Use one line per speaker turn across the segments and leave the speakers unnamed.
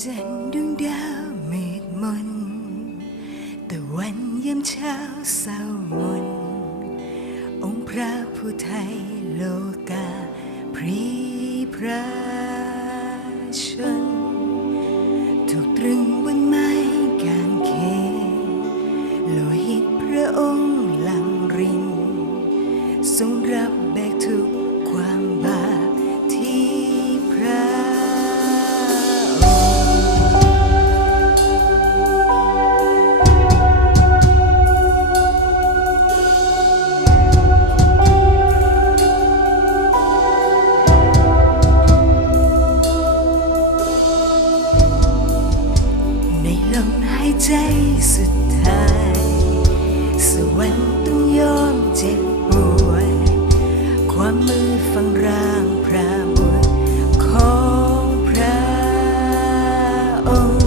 จันทร์ดวงดาวเมฆมนแต่วันยามเช้าเศร้ามน องค์พระผู้ไทยโลกา พรีพระชน ถูกตรึงบนไม้กางเขนโลหิตพระองค์ลังริน ทรงรับายใจสุดท้าย สวรรค์ต้องยอมเจ็บปวดความมือฟังร่างพระบุตรของพระองค์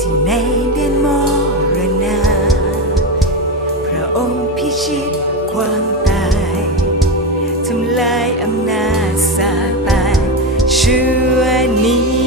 ที่ในเดือนมรณา พระองค์พิชิตความตาย ทำลายอำนาจซาตานเชื่อนี้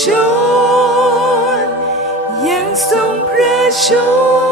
ชนยังทรงพระชน